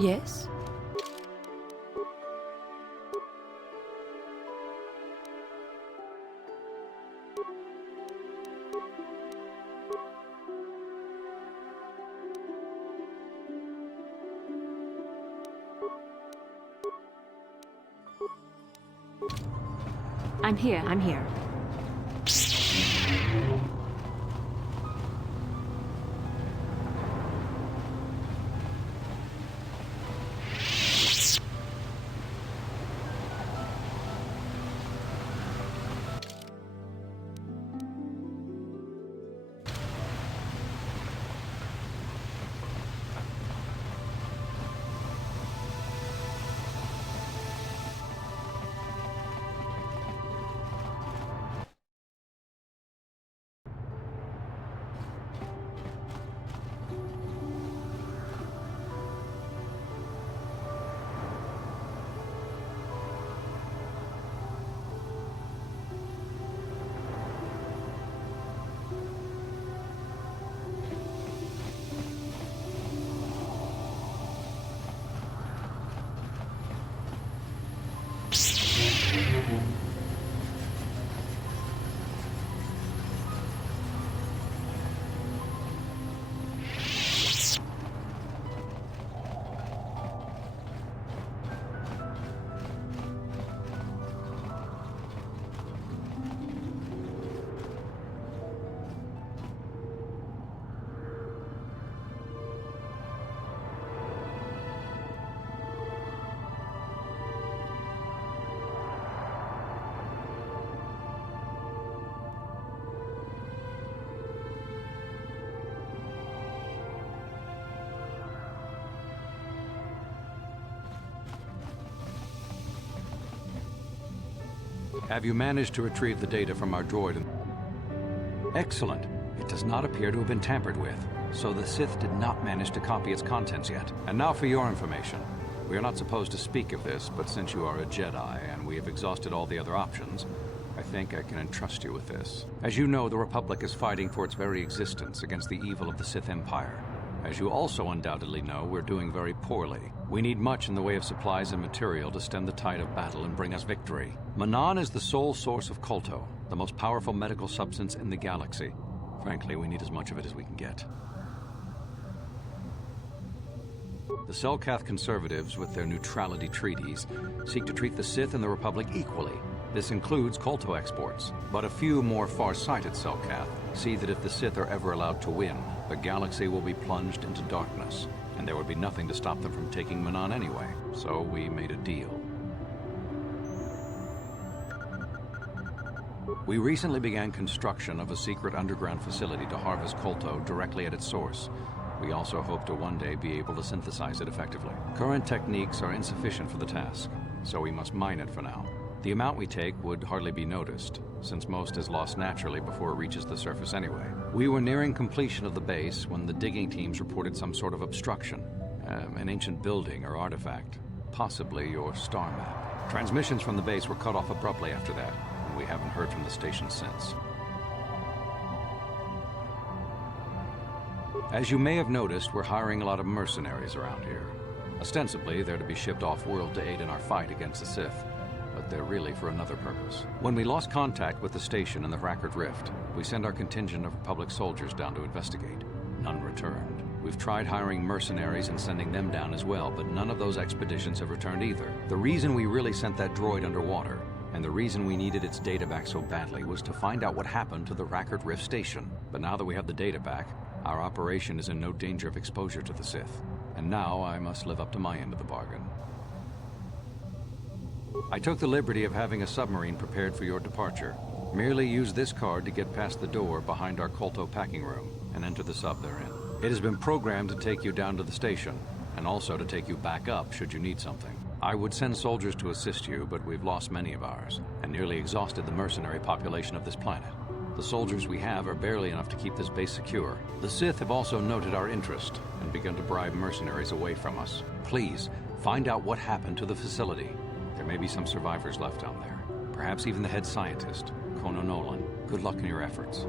Yes? I'm here, I'm here. Have you managed to retrieve the data from our droid? Excellent. It does not appear to have been tampered with, so the Sith did not manage to copy its contents yet. And now for your information. We are not supposed to speak of this, but since you are a Jedi and we have exhausted all the other options, I think I can entrust you with this. As you know, the Republic is fighting for its very existence against the evil of the Sith Empire. As you also undoubtedly know, we're doing very poorly. We need much in the way of supplies and material to stem the tide of battle and bring us victory. Manan is the sole source of Kolto, the most powerful medical substance in the galaxy. Frankly, we need as much of it as we can get. The Selkath conservatives, with their neutrality treaties, seek to treat the Sith and the Republic equally. This includes Kolto exports, but a few more far-sighted Selkath see that if the Sith are ever allowed to win, the galaxy will be plunged into darkness, and there would be nothing to stop them from taking Manan anyway. So we made a deal. We recently began construction of a secret underground facility to harvest Kolto directly at its source. We also hope to one day be able to synthesize it effectively. Current techniques are insufficient for the task, so we must mine it for now. The amount we take would hardly be noticed, since most is lost naturally before it reaches the surface anyway. We were nearing completion of the base when the digging teams reported some sort of obstruction. An ancient building or artifact, possibly your star map. Transmissions from the base were cut off abruptly after that, and we haven't heard from the station since. As you may have noticed, we're hiring a lot of mercenaries around here. Ostensibly, they're to be shipped off-world to aid in our fight against the Sith, but they're really for another purpose. When we lost contact with the station in the Rackard Rift, we sent our contingent of Republic soldiers down to investigate. None returned. We've tried hiring mercenaries and sending them down as well, but none of those expeditions have returned either. The reason we really sent that droid underwater, and the reason we needed its data back so badly, was to find out what happened to the Rackard Rift station. But now that we have the data back, our operation is in no danger of exposure to the Sith. And now I must live up to my end of the bargain. I took the liberty of having a submarine prepared for your departure. Merely use this card to get past the door behind our Kolto packing room and enter the sub therein. It has been programmed to take you down to the station, and also to take you back up should you need something. I would send soldiers to assist you, but we've lost many of ours, and nearly exhausted the mercenary population of this planet. The soldiers we have are barely enough to keep this base secure. The Sith have also noted our interest and begun to bribe mercenaries away from us. Please, find out what happened to the facility. There may be some survivors left down there. Perhaps even the head scientist, Kono Nolan. Good luck in your efforts.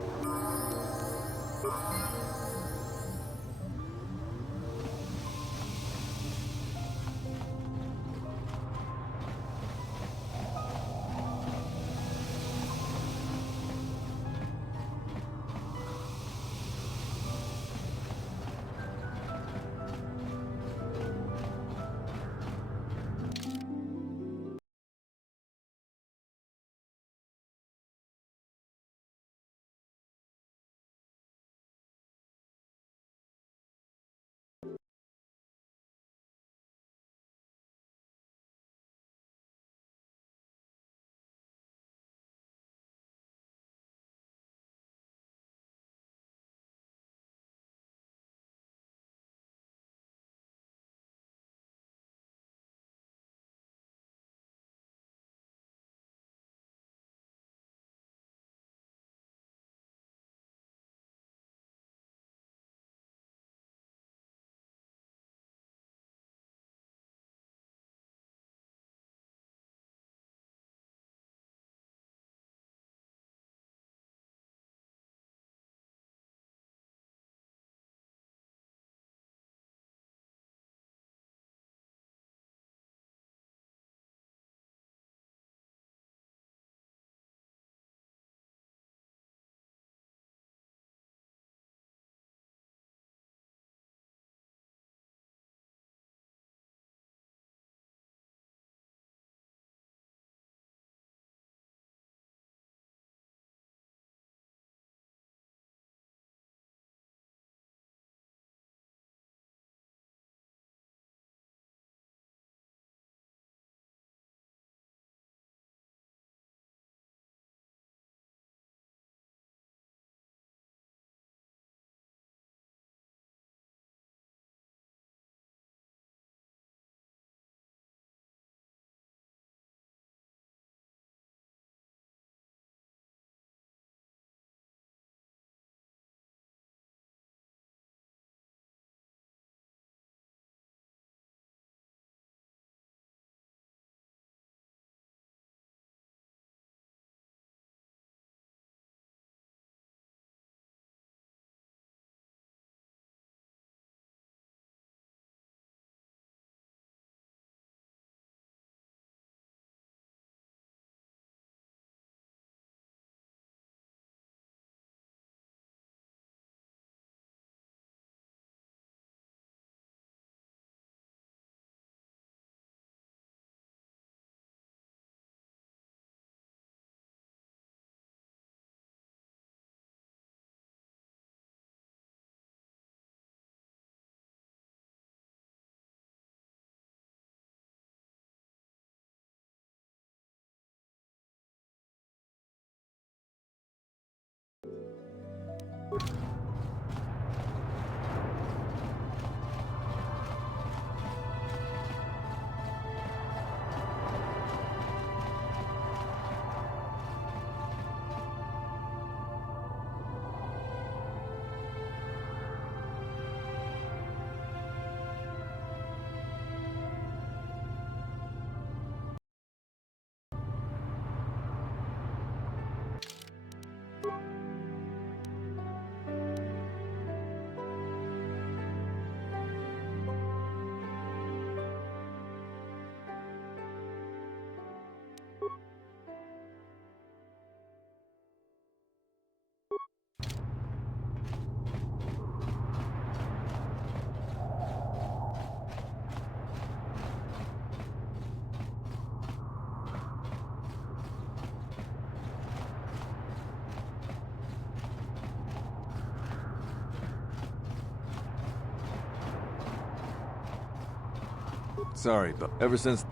Sorry, but ever since...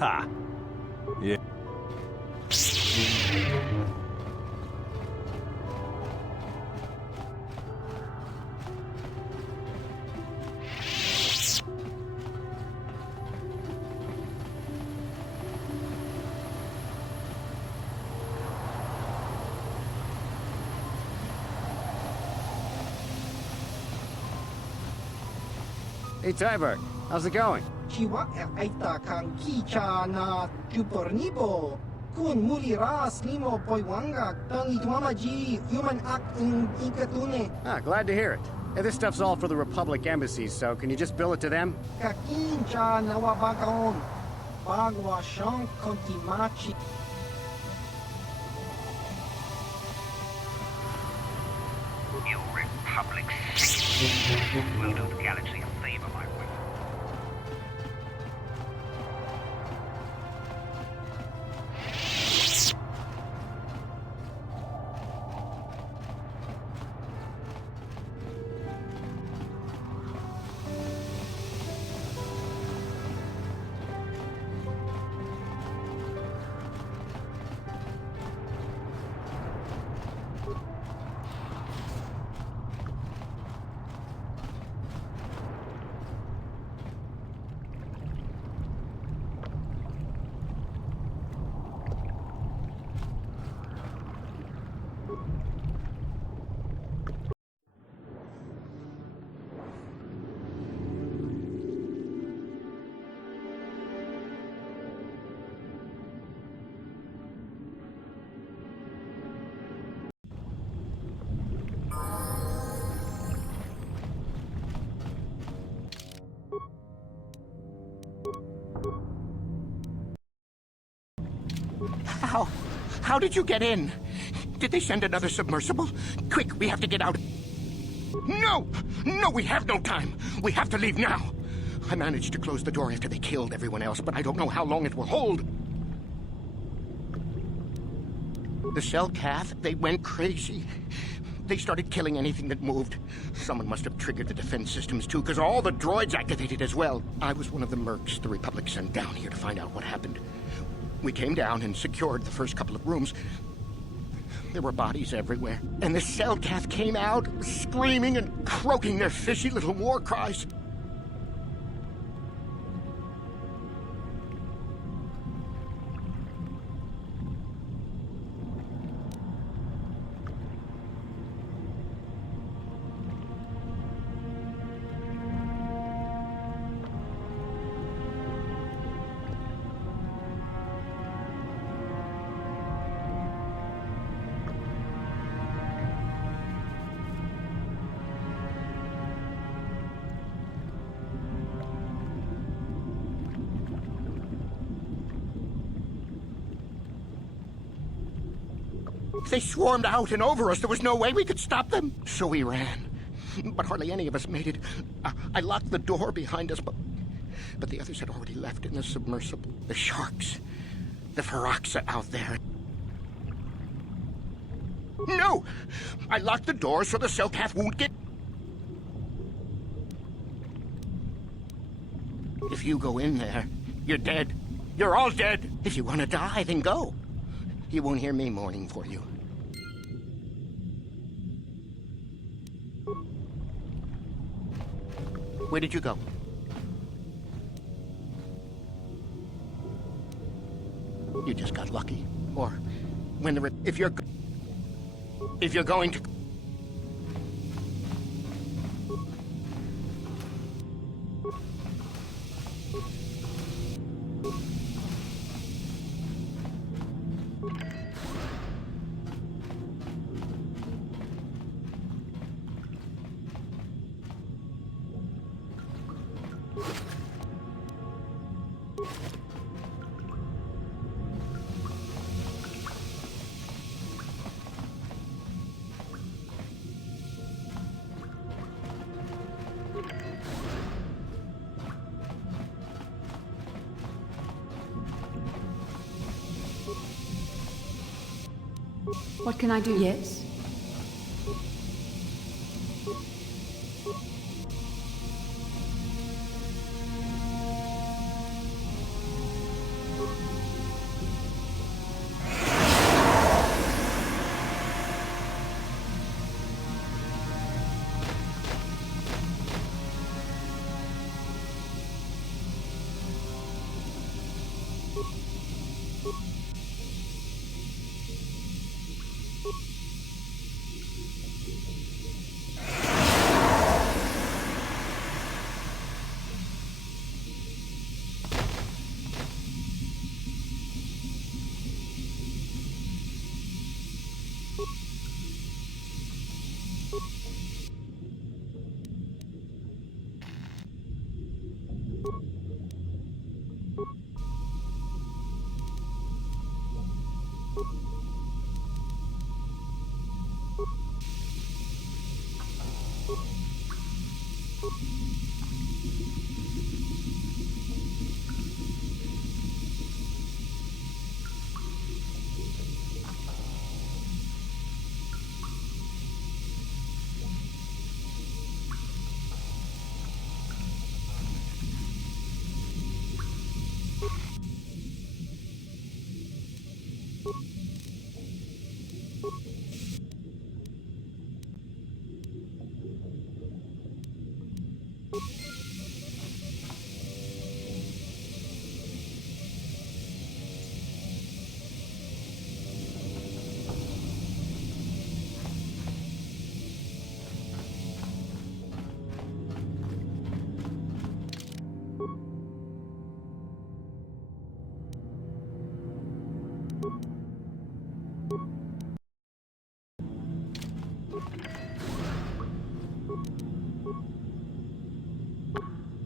Ha! Yeah. Hey, Tyberg, how's it going? Jiwa aita kang kicha na chupornipo. Kun muli ras limo poiwanga tang itwamaji human act in ikatune. Ah, glad to hear it. Hey, this stuff's all for the Republic embassies, so can you just bill it to them? Kakincha nawabagaon. Bagwa shank kontimachi. You Republic sick. We'll do the galaxy a favor, my friend. How did you get in? Did they send another submersible? Quick, we have to get out. No! No, we have no time. We have to leave now. I managed to close the door after they killed everyone else, but I don't know how long it will hold. The cell cath, they went crazy. They started killing anything that moved. Someone must have triggered the defense systems too, because all the droids activated as well. I was one of the mercs the Republic sent down here to find out what happened. We came down and secured the first couple of rooms. There were bodies everywhere. And the cell cath came out, screaming and croaking their fishy little war cries. They swarmed out and over us. There was no way we could stop them. So we ran. But hardly any of us made it. I locked the door behind us, but the others had already left in the submersible. The sharks. The Ferox are out there. No! I locked the door so the cell cath won't get... If you go in there, you're dead. You're all dead. If you want to die, then go. You won't hear me mourning for you. Where did you go? You just got lucky. Or when if you're going to What can I do? Yes.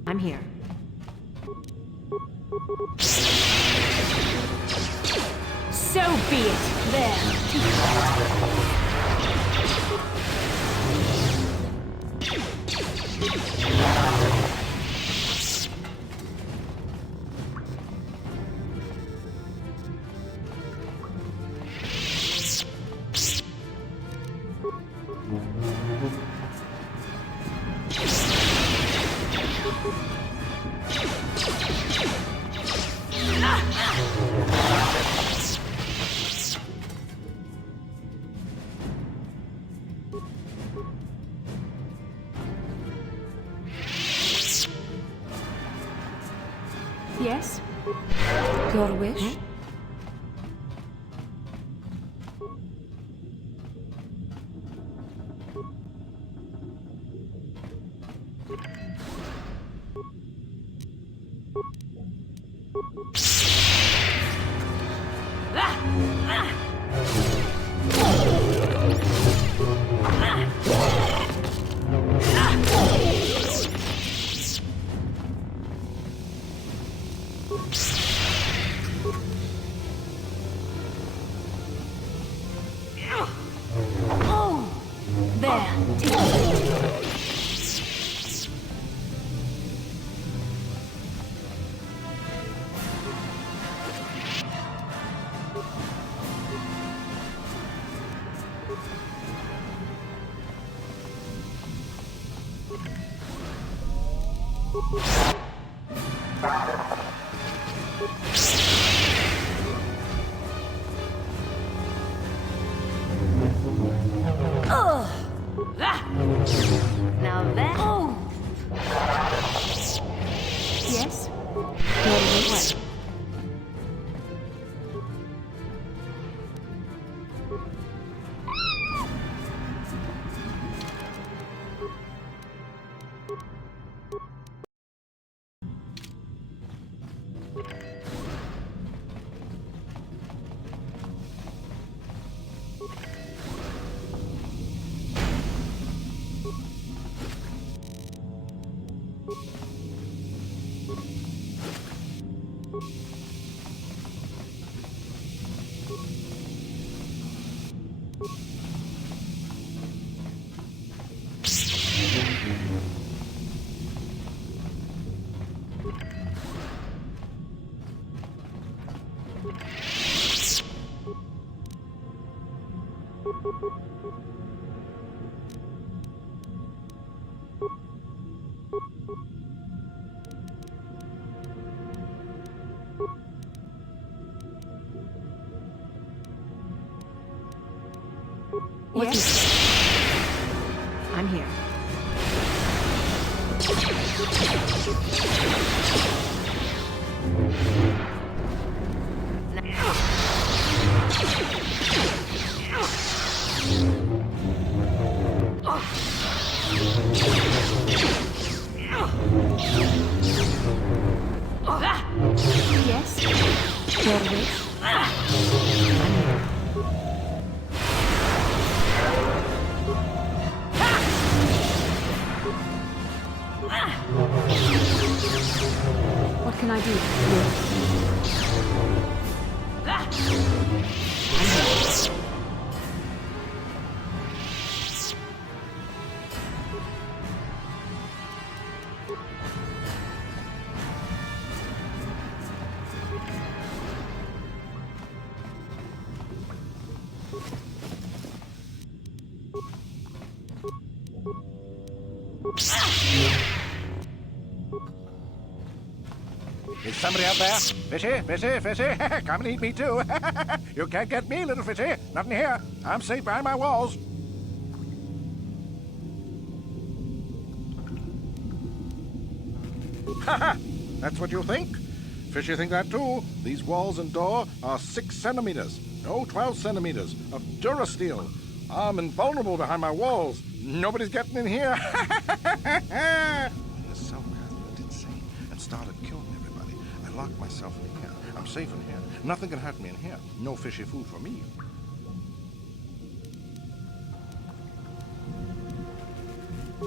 I'm here. So be it. There. Yes? Your wish? Now that... Oh! What? Yes. I'm here. Yes. Your wish. What can I do? Is somebody out there? Fishy, fishy, fishy. Come and eat me too. You can't get me, little fishy. Not in here. I'm safe behind my walls. Ha! That's what you think? Fishy think that too. These walls and door are 6 centimeters. No, 12 centimeters of durasteel. I'm invulnerable behind my walls. Nobody's getting in here. The cell went insane and started killing everybody. I locked myself in here. I'm safe in here. Nothing can hurt me in here. No fishy food for me.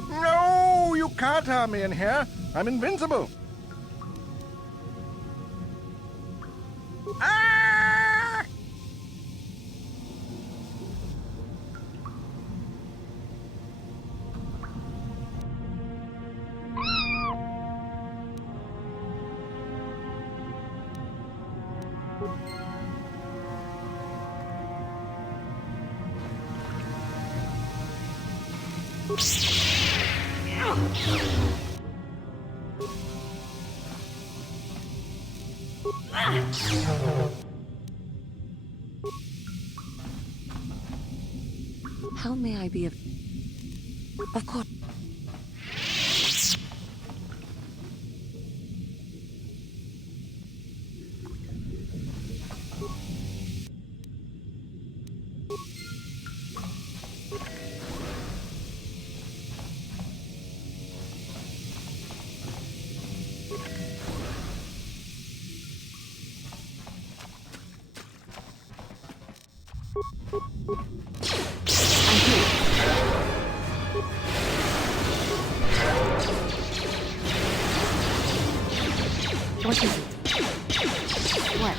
No, you can't harm me in here. I'm invincible. Ah! How may I be of course. What is it? What?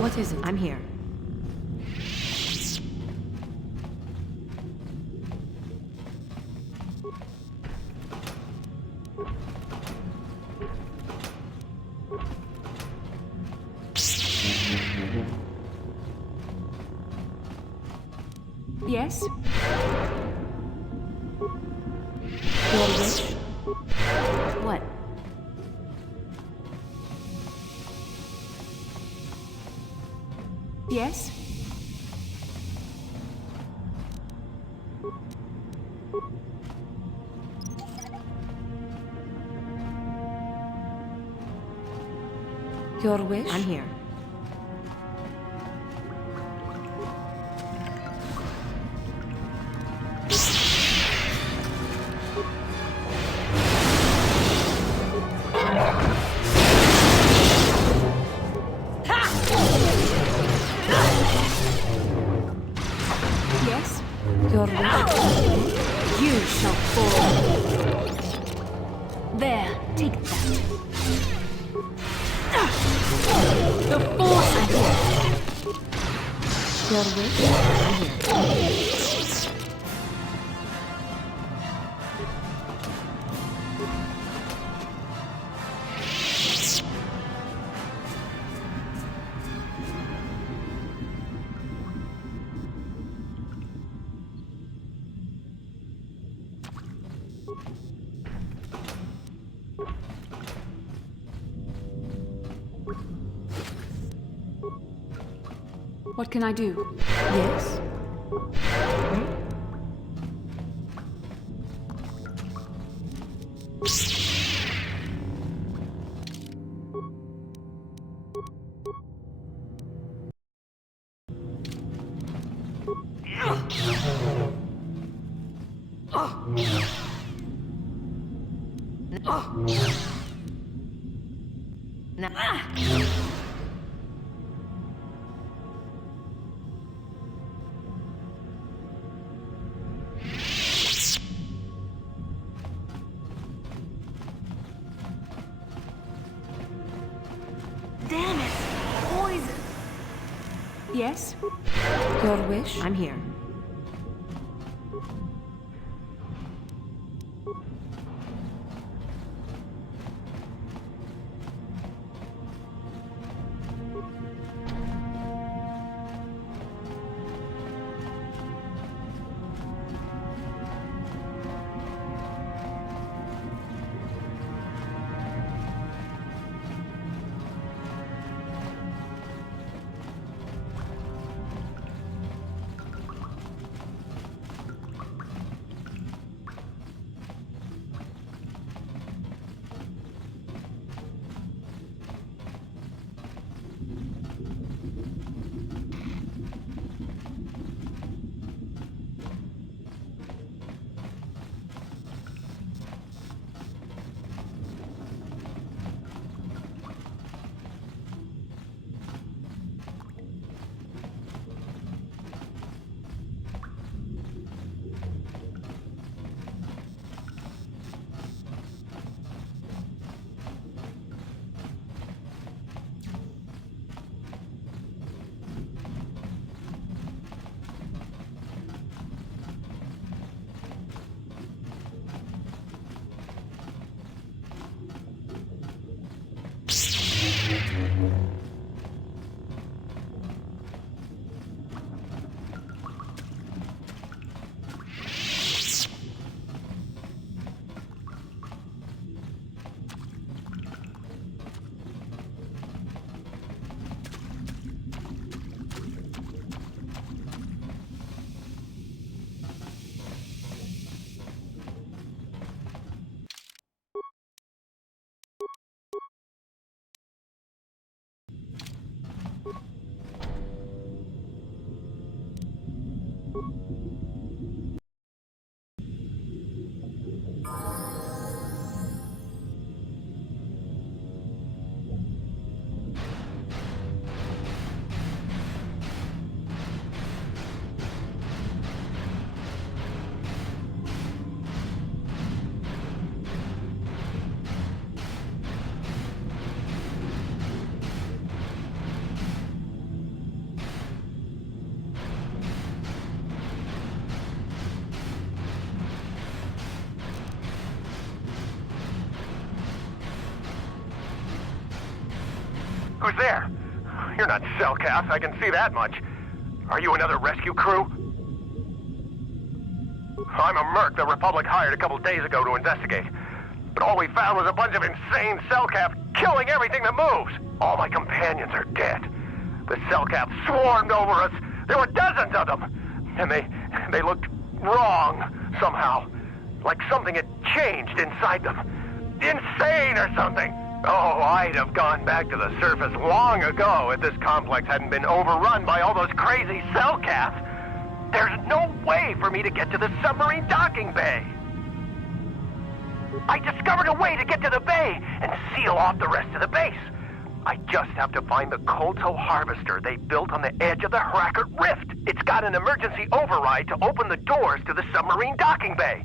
What is it? I'm here. Yes? Your wish? What? Yes? Your wish? I'm here. Yes? Your wish? You shall fall. There, take that. The force is here. Your wish? I'm here. What can I do? Yes? Damn it! Poison! Yes? Your wish? I'm here. Who's there? You're not Cellcath, I can see that much. Are you another rescue crew? I'm a merc the Republic hired a couple days ago to investigate. But all we found was a bunch of insane Cellcath killing everything that moves. All my companions are dead. The Cellcath swarmed over us. There were dozens of them. And they looked wrong, somehow. Like something had changed inside them. Insane or something. Oh, I'd have gone back to the surface long ago if this complex hadn't been overrun by all those crazy Cellcath. There's no way for me to get to the submarine docking bay. I discovered a way to get to the bay and seal off the rest of the base. I just have to find the Kolto harvester they built on the edge of the Harakert Rift. It's got an emergency override to open the doors to the submarine docking bay.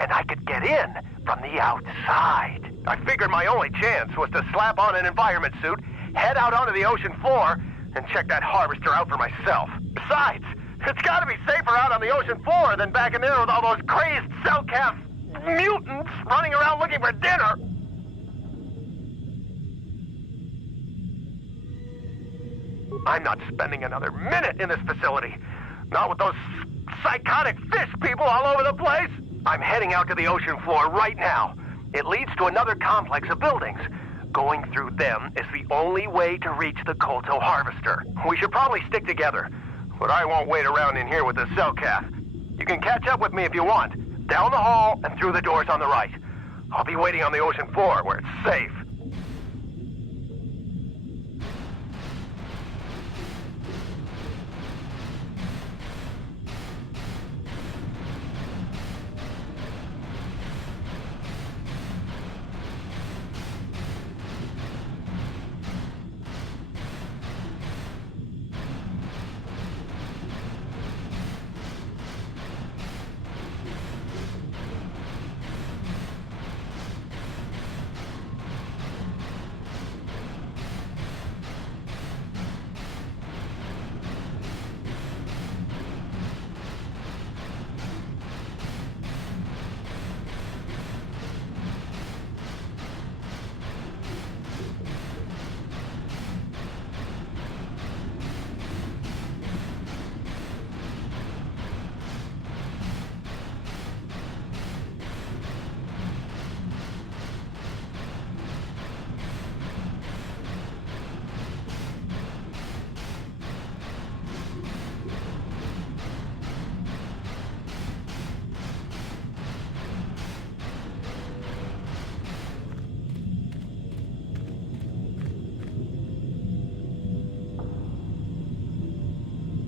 And I could get in from the outside. I figured my only chance was to slap on an environment suit, head out onto the ocean floor, and check that harvester out for myself. Besides, it's gotta be safer out on the ocean floor than back in there with all those crazed Cellcath mutants running around looking for dinner. I'm not spending another minute in this facility. Not with those psychotic fish people all over the place. I'm heading out to the ocean floor right now. It leads to another complex of buildings. Going through them is the only way to reach the Kolto harvester. We should probably stick together, but I won't wait around in here with the Cellcath. You can catch up with me if you want. Down the hall and through the doors on the right. I'll be waiting on the ocean floor where it's safe.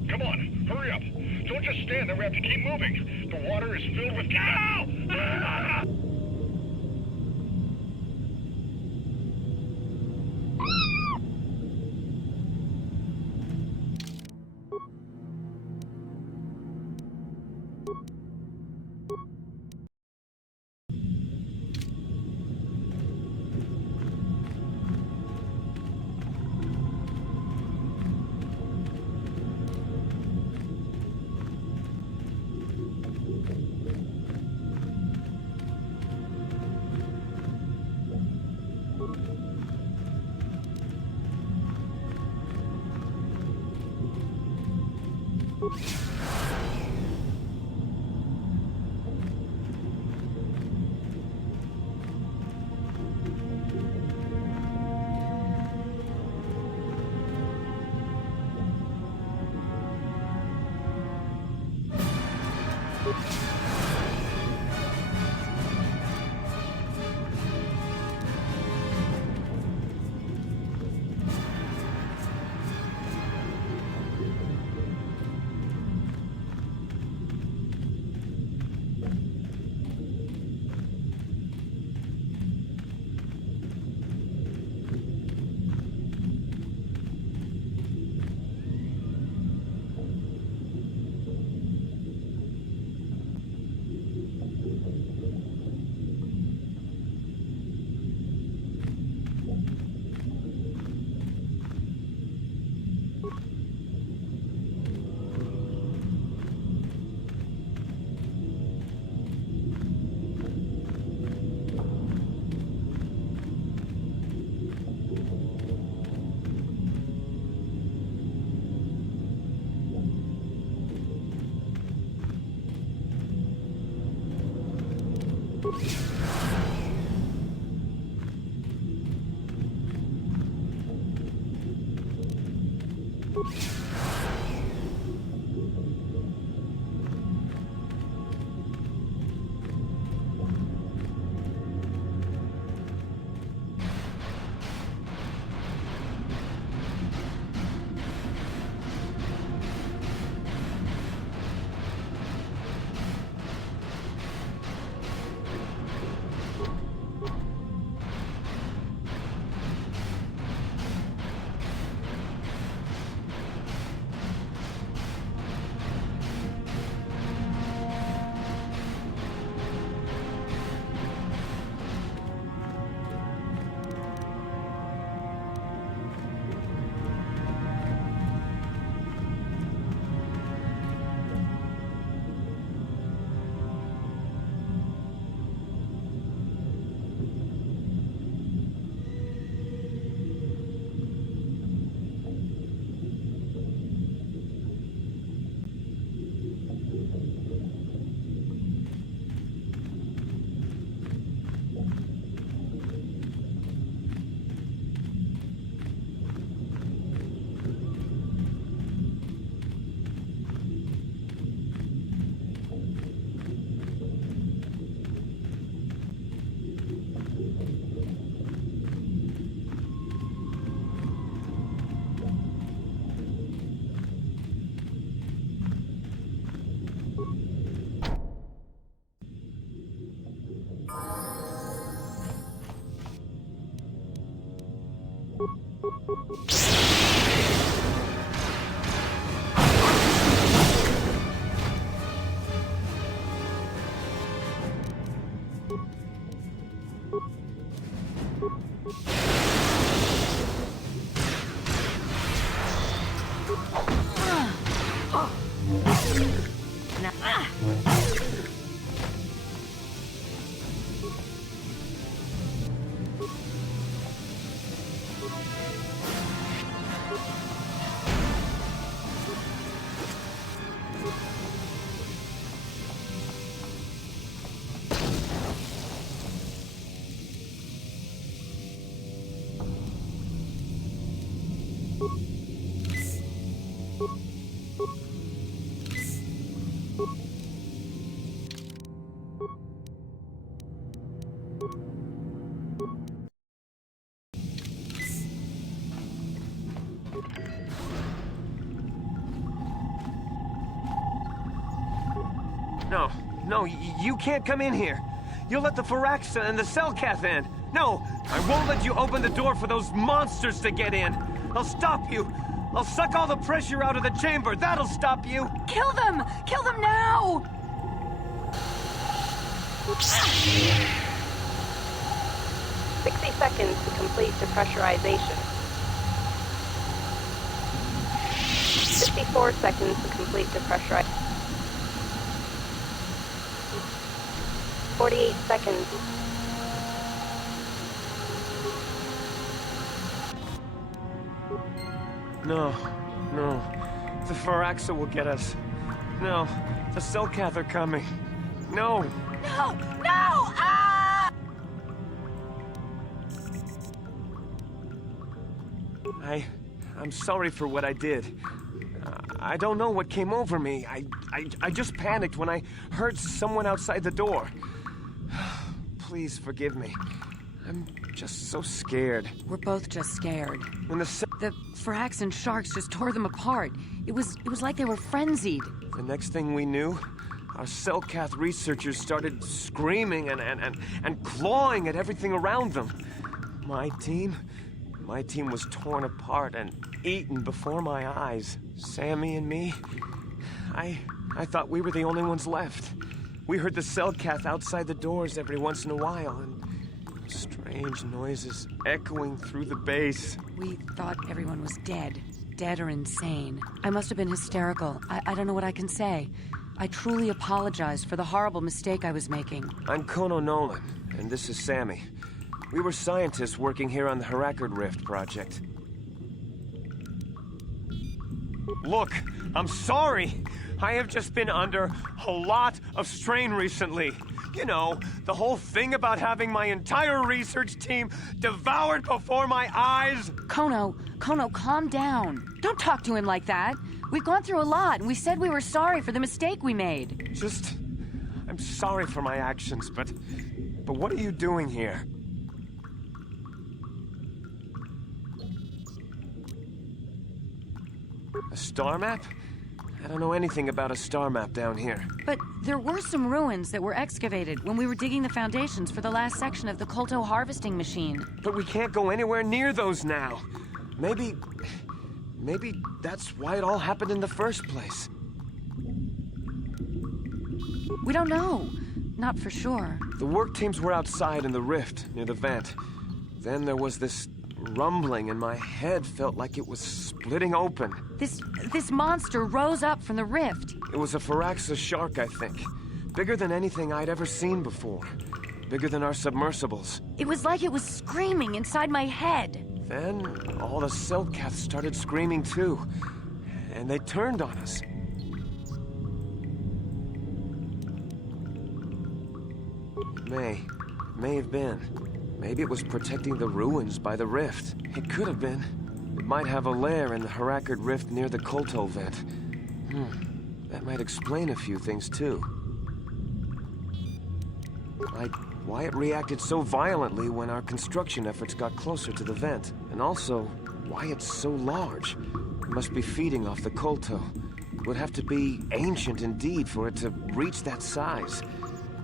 Come on, hurry up. Don't just stand there, we have to keep moving. The water is filled with... Ow! Ah! No, you can't come in here. You'll let the Firaxa and the Selkath in. No, I won't let you open the door for those monsters to get in. I'll stop you. I'll suck all the pressure out of the chamber. That'll stop you. Kill them! Kill them now! 60 seconds to complete depressurization. 54 seconds to complete depressurization. 48 seconds. No. The Firaxa will get us. No, the Selkath are coming. No! No! Ah! I'm sorry for what I did. I don't know what came over me. I just panicked when I heard someone outside the door. Please forgive me. I'm just so scared. We're both just scared. When the Firax and sharks just tore them apart. It was like they were frenzied. The next thing we knew, our Selkath researchers started screaming and clawing at everything around them. My team was torn apart and eaten before my eyes. Sammy and me, I thought we were the only ones left. We heard the Selkath outside the doors every once in a while, and strange noises echoing through the base. We thought everyone was dead. Dead or insane. I must have been hysterical. I don't know what I can say. I truly apologize for the horrible mistake I was making. I'm Kono Nolan, and this is Sammy. We were scientists working here on the Harakard Rift project. Look, I'm sorry. I have just been under a lot of strain recently. You know, the whole thing about having my entire research team devoured before my eyes. Kono, calm down. Don't talk to him like that. We've gone through a lot, and we said we were sorry for the mistake we made. I'm sorry for my actions, but what are you doing here? A star map? I don't know anything about a star map down here. But there were some ruins that were excavated when we were digging the foundations for the last section of the Kolto harvesting machine. But we can't go anywhere near those now. Maybe that's why it all happened in the first place. We don't know. Not for sure. The work teams were outside in the rift near the vent. Then there was this rumbling and my head felt like it was splitting open. This monster rose up from the rift. It was a Firaxis shark, I think. Bigger than anything I'd ever seen before. Bigger than our submersibles. It was like it was screaming inside my head. Then all the Selkaths started screaming too. And they turned on us. It may have been. Maybe it was protecting the ruins by the rift. It could have been. It might have a lair in the Harakard rift near the Kolto vent. That might explain a few things too. Like why it reacted so violently when our construction efforts got closer to the vent. And also, why it's so large. It must be feeding off the Kolto. It would have to be ancient indeed for it to reach that size.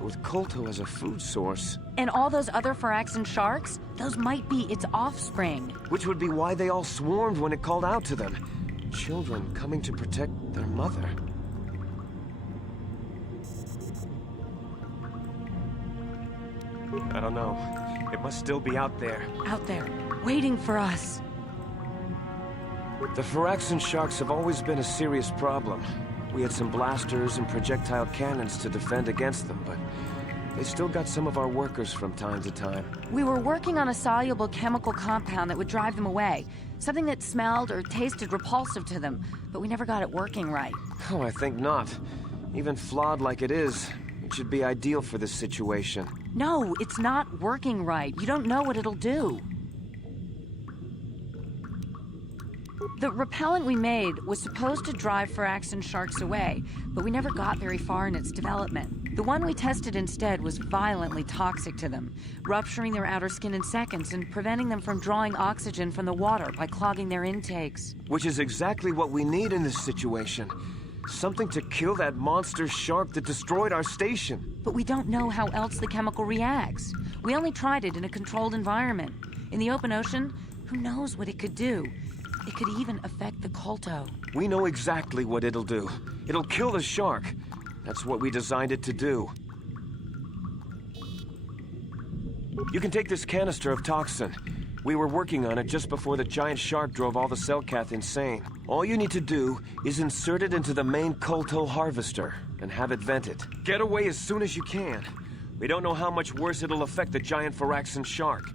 With Kolto as a food source. And all those other Firaxan sharks? Those might be its offspring. Which would be why they all swarmed when it called out to them. Children coming to protect their mother. I don't know. It must still be out there. Out there, waiting for us. The Firaxan sharks have always been a serious problem. We had some blasters and projectile cannons to defend against them, but they still got some of our workers from time to time. We were working on a soluble chemical compound that would drive them away. Something that smelled or tasted repulsive to them, but we never got it working right. Oh, I think not. Even flawed like it is, it should be ideal for this situation. No, it's not working right. You don't know what it'll do. The repellent we made was supposed to drive Firaxan sharks away, but we never got very far in its development. The one we tested instead was violently toxic to them, rupturing their outer skin in seconds and preventing them from drawing oxygen from the water by clogging their intakes. Which is exactly what we need in this situation. Something to kill that monster shark that destroyed our station. But we don't know how else the chemical reacts. We only tried it in a controlled environment. In the open ocean, who knows what it could do? It could even affect the Kolto. We know exactly what it'll do. It'll kill the shark. That's what we designed it to do. You can take this canister of toxin. We were working on it just before the giant shark drove all the Selkath insane. All you need to do is insert it into the main Kolto harvester and have it vented. Get away as soon as you can. We don't know how much worse it'll affect the giant Firaxan shark.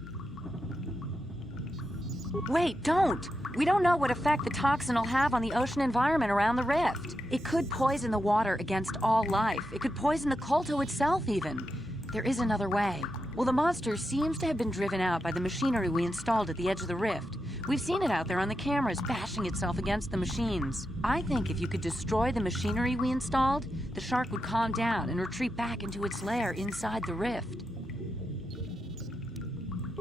Wait, don't! We don't know what effect the toxin will have on the ocean environment around the rift. It could poison the water against all life. It could poison the Kolto itself, even. There is another way. Well, the monster seems to have been driven out by the machinery we installed at the edge of the rift. We've seen it out there on the cameras, bashing itself against the machines. I think if you could destroy the machinery we installed, the shark would calm down and retreat back into its lair inside the rift.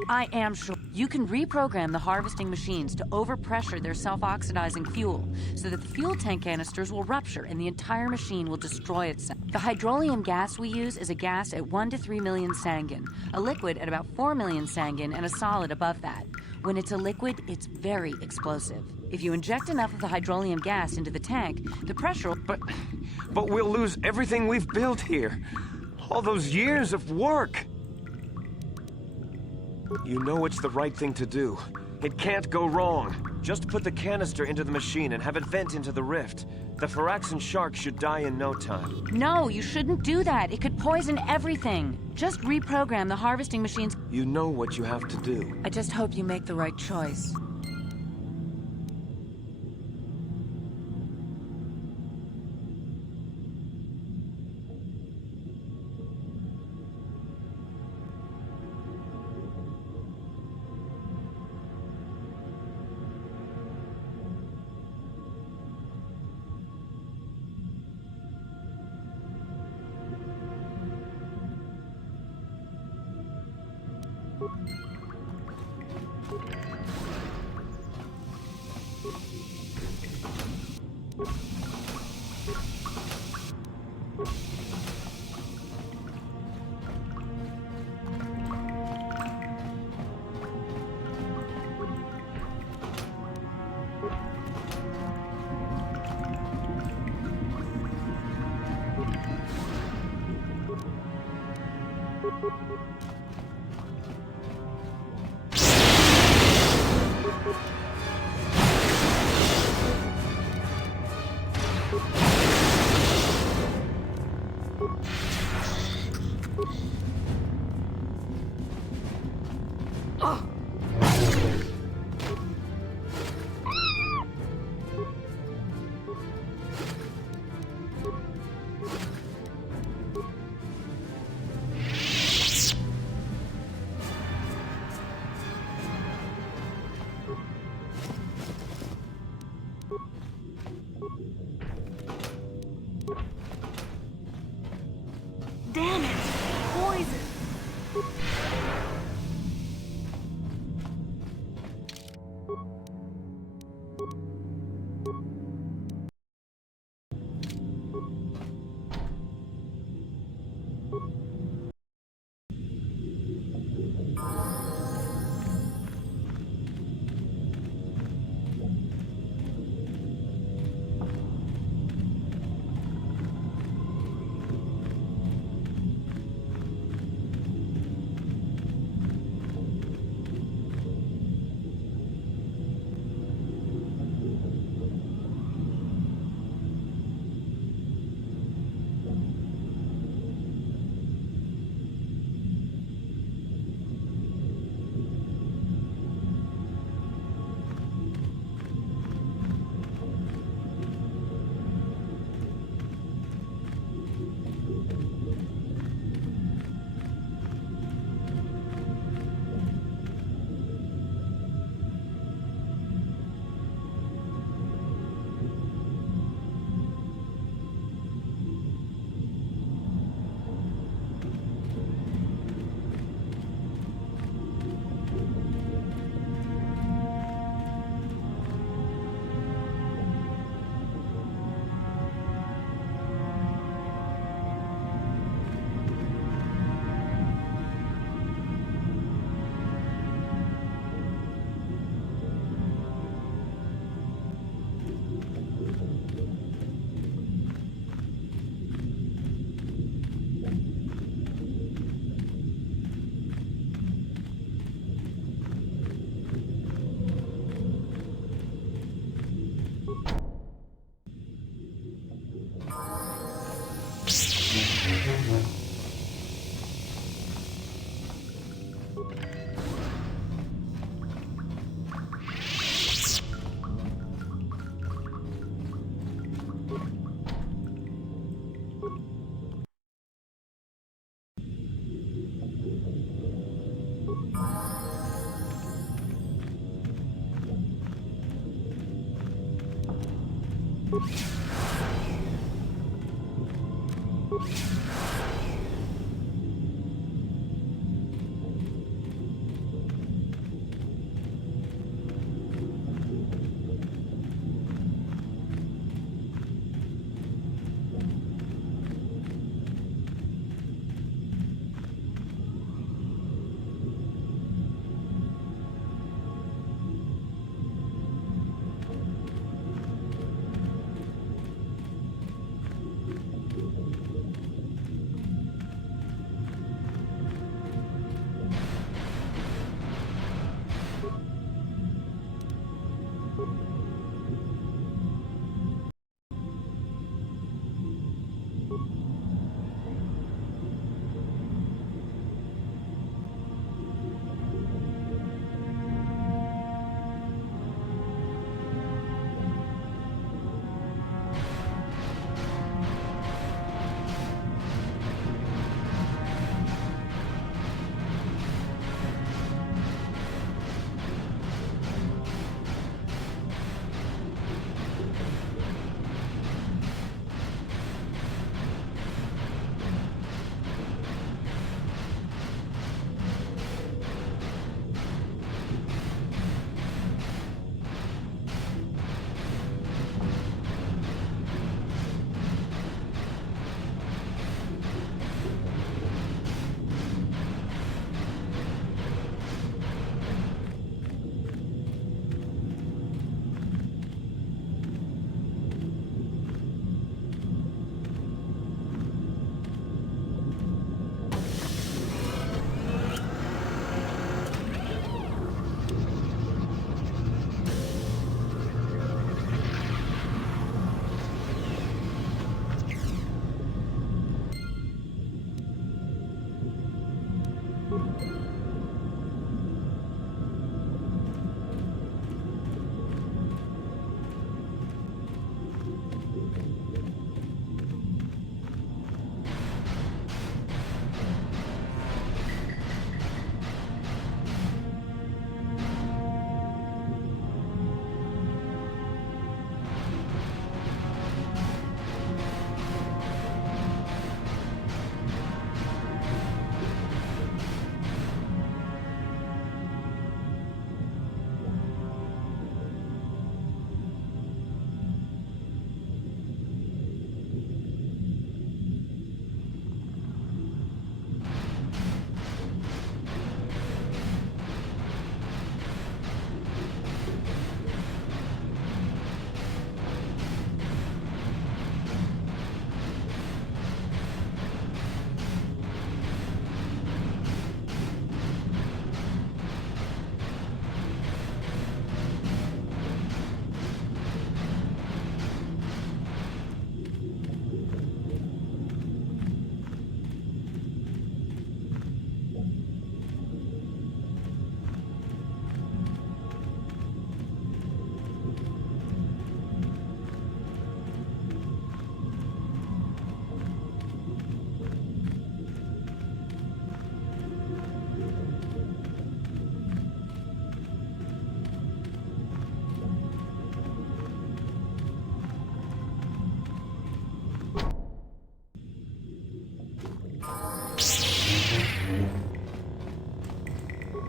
I am sure you can reprogram the harvesting machines to overpressure their self-oxidizing fuel so that the fuel tank canisters will rupture and the entire machine will destroy itself. The hydrolium gas we use is a gas at 1 to 3 million Sangin, a liquid at about 4 million Sangin, and a solid above that. When it's a liquid, it's very explosive. If you inject enough of the hydrolium gas into the tank, the pressure will... But we'll lose everything we've built here. All those years of work. You know it's the right thing to do. It can't go wrong. Just put the canister into the machine and have it vent into the rift. The Firaxan shark should die in no time. No, you shouldn't do that. It could poison everything. Just reprogram the harvesting machines. You know what you have to do. I just hope you make the right choice.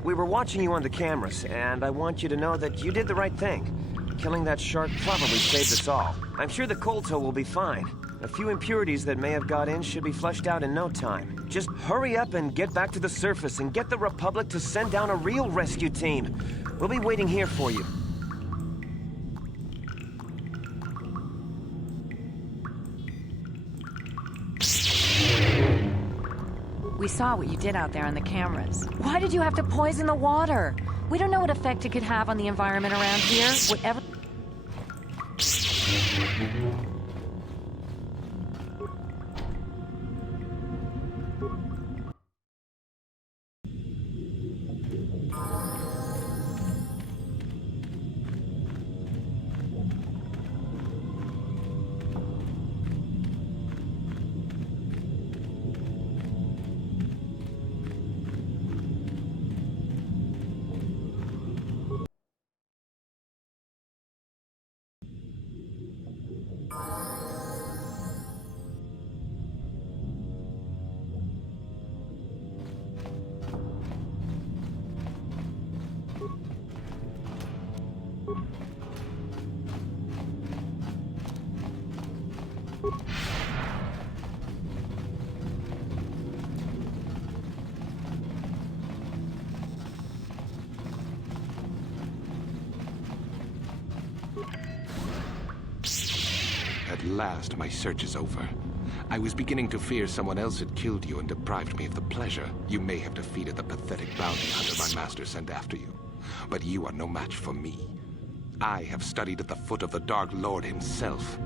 We were watching you on the cameras, and I want you to know that you did the right thing. Killing that shark probably saved us all. I'm sure the Colto will be fine. A few impurities that may have got in should be flushed out in no time. Just hurry up and get back to the surface and get the Republic to send down a real rescue team. We'll be waiting here for you. We saw what you did out there on the cameras. Why did you have to poison the water? We don't know what effect it could have on the environment around here. Whatever... At last, my search is over. I was beginning to fear someone else had killed you and deprived me of the pleasure you may have defeated the pathetic bounty hunter my master sent after you. But you are no match for me. I have studied at the foot of the Dark Lord himself.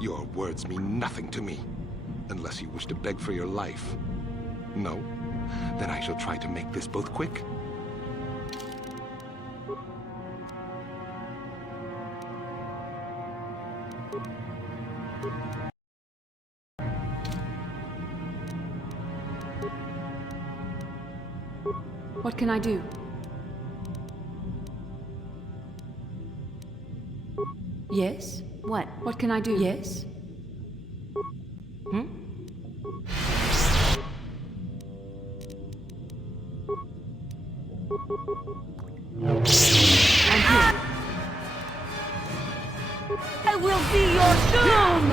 Your words mean nothing to me, unless you wish to beg for your life. No? Then I shall try to make this both quick. What can I do? Yes? What? What can I do? Yes? Hmm? I'm here. I will be your doom!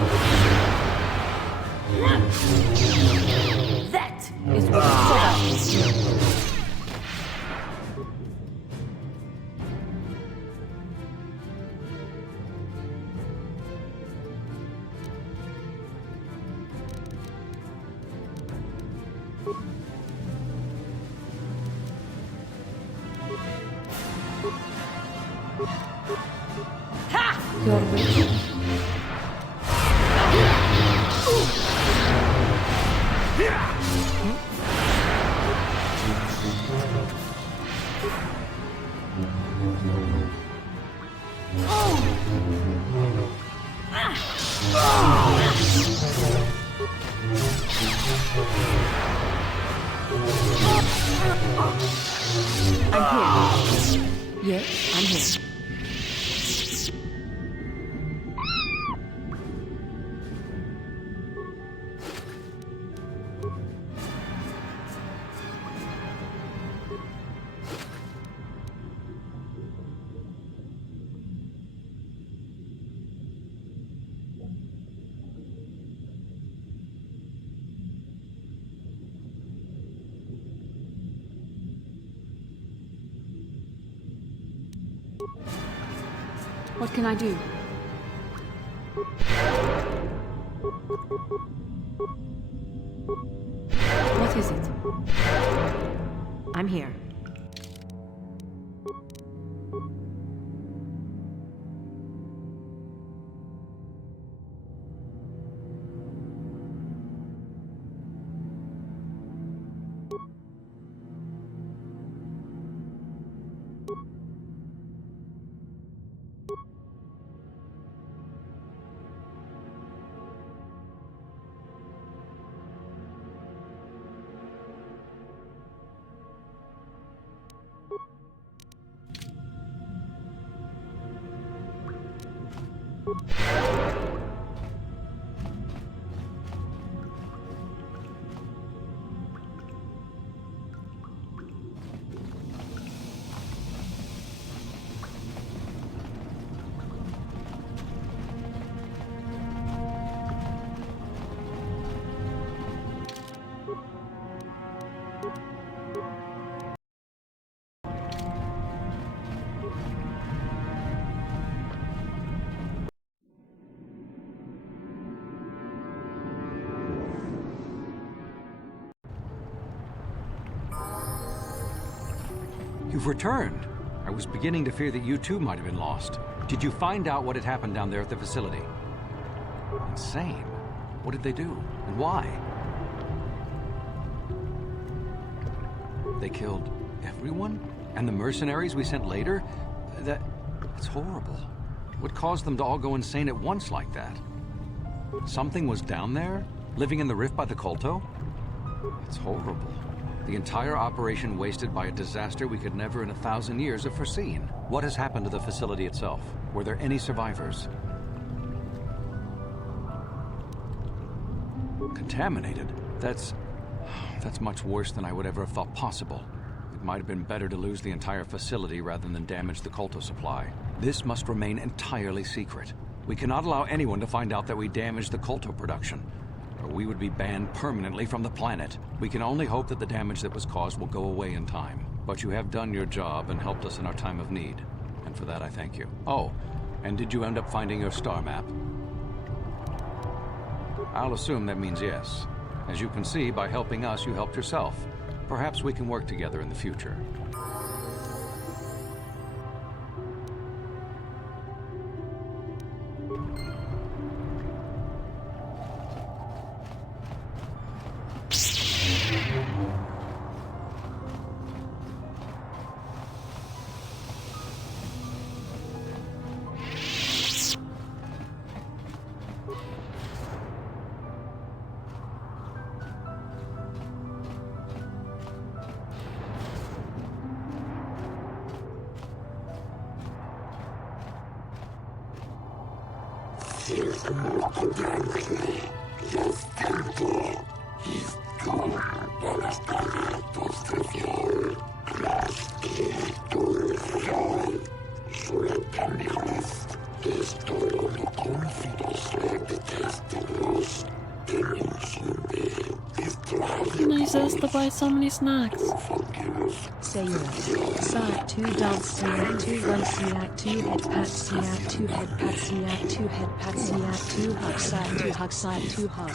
That is what it's about. You're ready. I'm here. Yes, I'm here. What can I do? What is it? I'm here. You've returned. I was beginning to fear that you too might have been lost. Did you find out what had happened down there at the facility? Insane. What did they do? And why? They killed everyone? And the mercenaries we sent later? That's horrible. What caused them to all go insane at once like that? Something was down there? Living in the rift by the Kolto? It's horrible. The entire operation wasted by a disaster we could never in 1,000 years have foreseen. What has happened to the facility itself? Were there any survivors? Contaminated? That's much worse than I would ever have thought possible. It might have been better to lose the entire facility rather than damage the Kolto supply. This must remain entirely secret. We cannot allow anyone to find out that we damaged the Kolto production, we would be banned permanently from the planet. We can only hope that the damage that was caused will go away in time. But you have done your job and helped us in our time of need. And for that, I thank you. Oh, and did you end up finding your star map? I'll assume that means yes. As you can see, by helping us, you helped yourself. Perhaps we can work together in the future. Nice as to buy so many snacks. Sayak 2 dance Sayak 2 run Sayak 2 head pat Sayak 2 head pat Sayak 2 head pat Sayak 2 hug Sayak 2 hug Sayak 2 hug.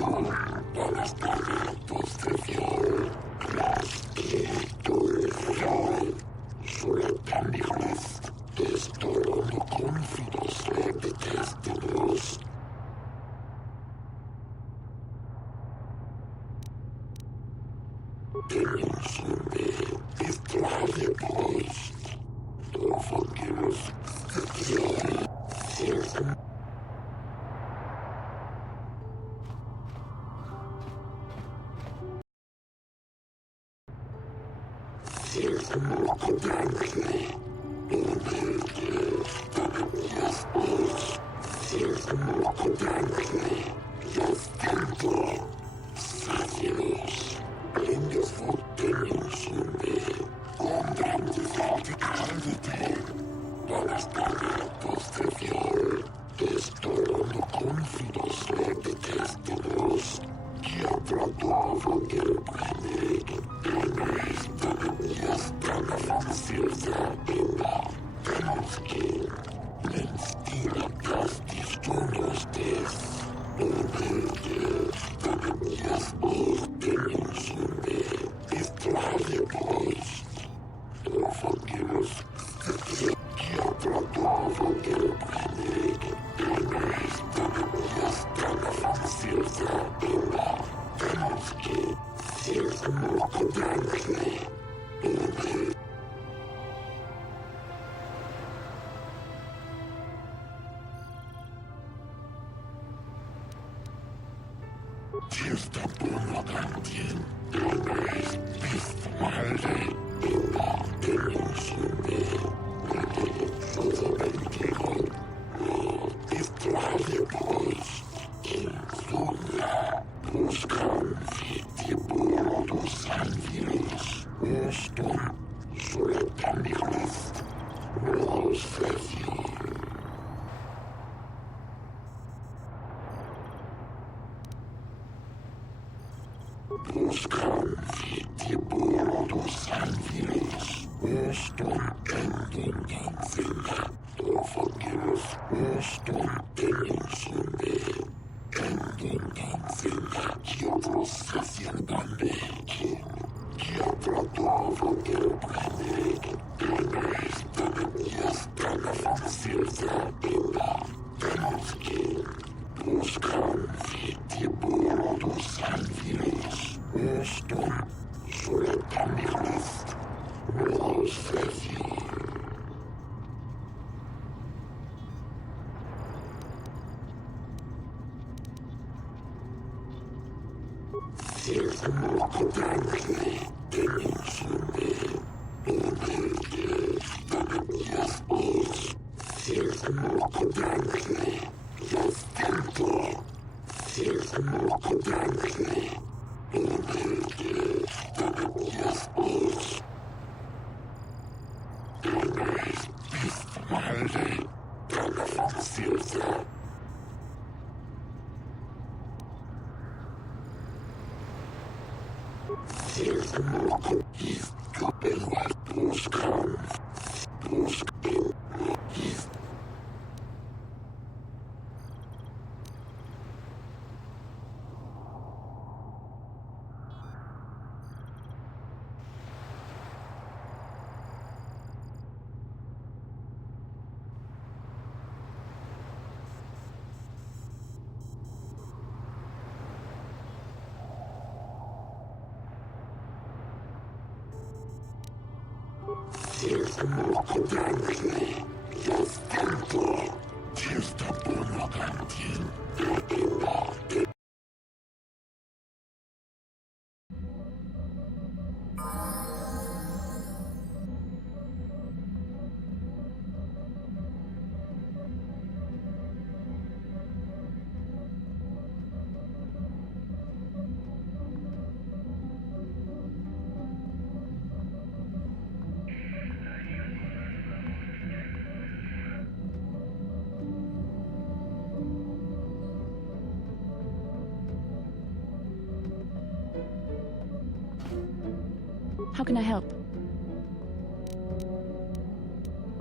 How can I help?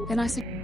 Then I said.